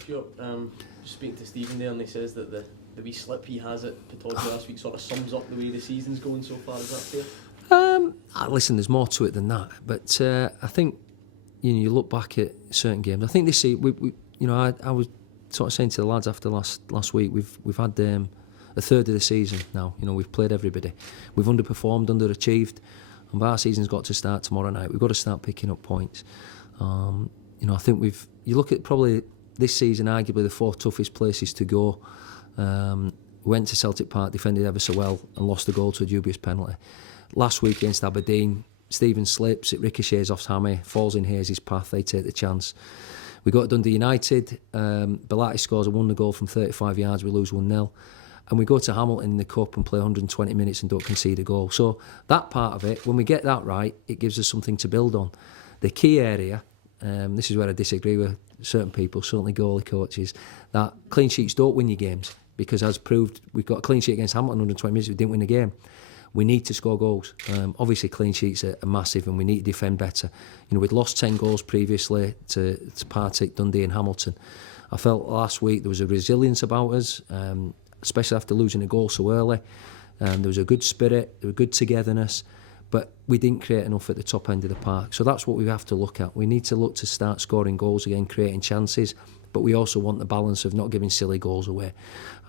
Stuart, just speaking to Stephen there, and he says that the wee slip he has at Pittodrie last week sort of sums up the way the season's going so far. Is that fair? Listen, there's more to it than that, but I think you look back at certain games. I think this season, I was sort of saying to the lads after last week, we've had a third of the season now. We've played everybody, we've underperformed, underachieved, and our season's got to start tomorrow night. We've got to start picking up points. I think you look at probably this season, arguably the 4 toughest places to go. We went to Celtic Park, defended ever so well, and lost the goal to a dubious penalty. Last week against Aberdeen, Stephen slips, it ricochets off Hammy, falls in Hayes' path, they take the chance. We got Dundee United, Belatti scores a wonder goal from 35 yards, we lose 1-0. And we go to Hamilton in the Cup and play 120 minutes and don't concede a goal. So that part of it, when we get that right, it gives us something to build on. The key area, this is where I disagree with certain people, certainly goalie coaches, that clean sheets don't win you games, because as proved, we've got a clean sheet against Hamilton 120 minutes, we didn't win the game. We need to score goals. Obviously clean sheets are massive and we need to defend better. We'd lost 10 goals previously to Partick, Dundee and Hamilton. I felt last week there was a resilience about us, especially after losing a goal so early. There was a good spirit, there was good togetherness, but we didn't create enough at the top end of the park. So that's what we have to look at. We need to look to start scoring goals again, creating chances, but we also want the balance of not giving silly goals away.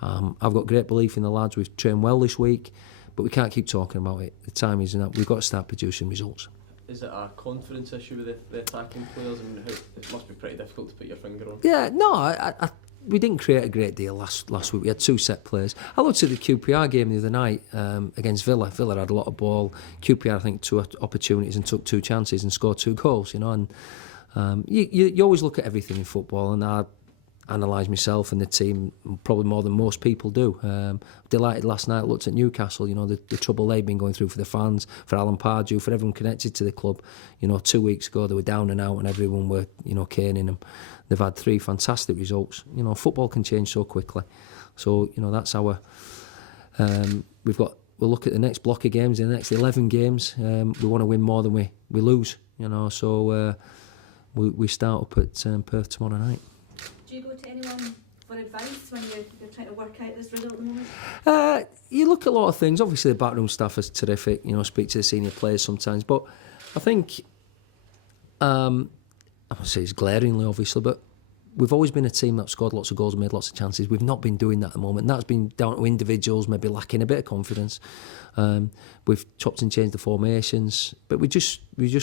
I've got great belief in the lads. We've trained well this week, but we can't keep talking about it. The time is enough. We've got to start producing results. Is it a confidence issue with the attacking players? I mean, it must be pretty difficult to put your finger on. Yeah, no, we didn't create a great deal last week. We had 2 set plays. I looked at the QPR game the other night against Villa. Villa had a lot of ball. QPR, I think, 2 opportunities and took 2 chances and scored 2 goals. And you always look at everything in football, and I analyse myself and the team probably more than most people do. Delighted last night, looked at Newcastle, the trouble they've been going through for the fans, for Alan Pardew, for everyone connected to the club. 2 weeks ago they were down and out and everyone were caning them. They've had 3 fantastic results. Football can change so quickly. So that's our we'll look at the next block of games, in the next 11 games. We want to win more than we lose. So we start up at Perth tomorrow night. Do you go to anyone for advice when you're trying to work out this result at the moment? You look at a lot of things. Obviously, the backroom staff is terrific. Speak to the senior players sometimes. But I think, I won't say it's glaringly obviously, but we've always been a team that scored lots of goals and made lots of chances. We've not been doing that at the moment. And that's been down to individuals maybe lacking a bit of confidence. We've chopped and changed the formations, but we just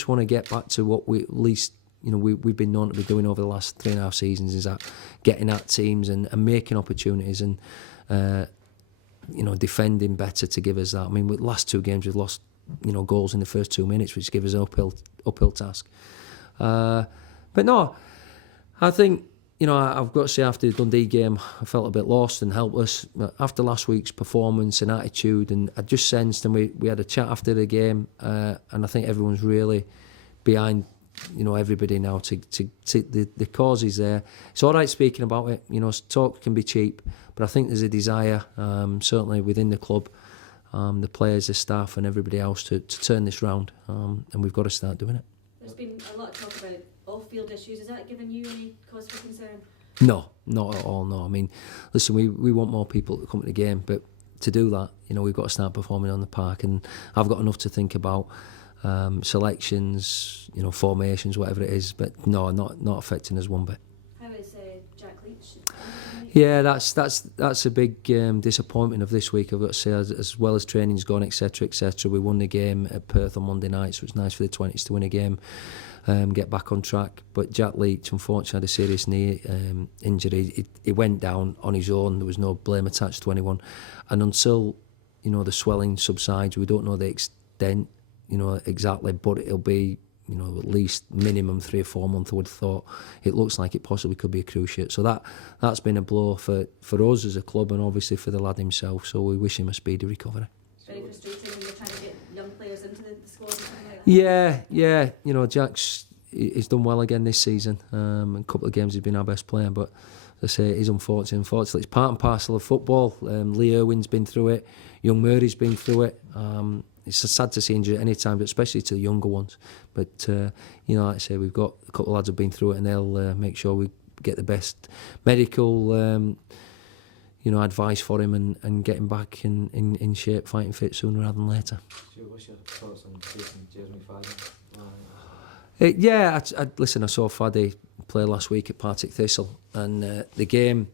want to get back to what we at least we've been known to be doing over the last 3.5 seasons, is that getting at teams and making opportunities and defending better to give us that. I mean, with the last 2 games we've lost goals in the first 2 minutes, which gives us an uphill task. But no, I think I've got to say after the Dundee game I felt a bit lost and helpless. But after last week's performance and attitude, and I just sensed, and we had a chat after the game, and I think everyone's really behind everybody now to the cause is there. It's all right speaking about it. Talk can be cheap, but I think there's a desire, certainly within the club, the players, the staff, and everybody else to turn this round, and we've got to start doing it. There's been a lot of talk about off-field issues. Is that giving you any cause for concern? No, not at all. No, I mean, listen, we want more people to come to the game, but to do that, we've got to start performing on the park, and I've got enough to think about. Selections, formations, whatever it is, but no, not affecting us one bit. How is Jack Leach? Yeah, that's a big disappointment of this week, I've got to say. As well as training's gone, etc., we won the game at Perth on Monday night, so it's nice for the 20s to win a game, get back on track. But Jack Leach, unfortunately, had a serious knee injury. He went down on his own. There was no blame attached to anyone, and until the swelling subsides, we don't know the extent. Exactly, but it'll be, at least minimum 3 or 4 months, I would have thought. It looks like it possibly could be a cruciate. So that's been a blow for us as a club, and obviously for the lad himself. So we wish him a speedy recovery. It's very frustrating when you're trying to get young players into the squad and something like that. Yeah. He's done well again this season. A couple of games he's been our best player, but as I say, it is unfortunate. Unfortunately, it's part and parcel of football. Lee Irwin's been through it. Young Murray's been through it. It's sad to see injury at any time, but especially to the younger ones. But like I say, we've got a couple of lads who've been through it, and they'll make sure we get the best medical advice for him and get him back in shape, fighting fit sooner rather than later. Stuart, what's your thoughts on Jeremy Fadden? Listen, I saw Faddy play last week at Partick Thistle, and the game,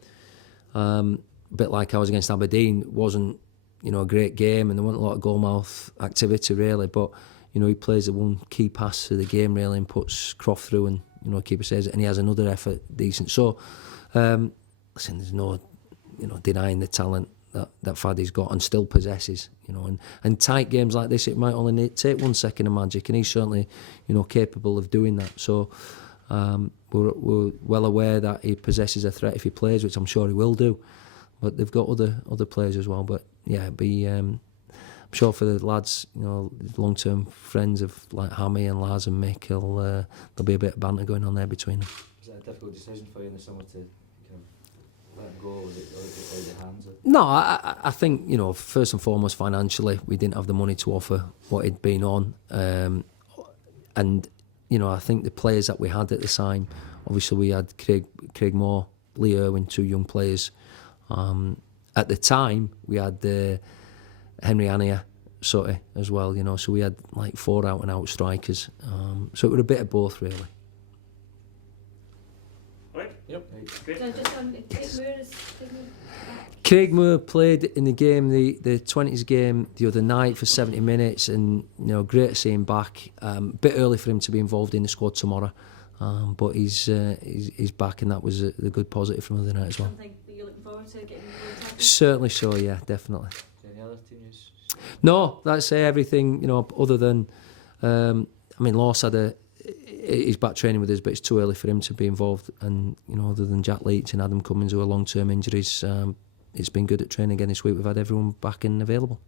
a bit like I was against Aberdeen, wasn't a great game, and there wasn't a lot of goalmouth activity really, but he plays the one key pass of the game really and puts Croft through, and keeper saves it, and he has another effort decent. So listen, there's no denying the talent that Faddy's got and still possesses, and tight games like this, it might only take 1 second of magic, and he's certainly capable of doing that. So we're well aware that he possesses a threat if he plays, which I'm sure he will do, but they've got other players as well. But yeah, I'm sure for the lads, long-term friends of like Hammy and Lars and Mick, there'll be a bit of banter going on there between them. Was that a difficult decision for you in the summer to let him go, or was it your hands? No, I think, first and foremost, financially, we didn't have the money to offer what he'd been on. And, I think the players that we had at the time, obviously we had Craig Moore, Lee Irwin, 2 young players. At the time, we had Henry Annia, Sutty as well, so we had like 4 out-and-out strikers. So it was a bit of both, really. Yep. So just on Craig Moore is taking back. Craig Moore played in the game, the 20s game the other night for 70 minutes, and great to see him back. Bit early for him to be involved in the squad tomorrow, but he's back, and that was a good positive from the other night as well. Something that you're looking forward to getting more time? Certainly so, yeah, definitely. Any other team news? No, that's everything. Other than Law's he's back training with us, but it's too early for him to be involved. And other than Jack Leach and Adam Cummins, who are long-term injuries, it's been good at training again this week. We've had everyone back and available.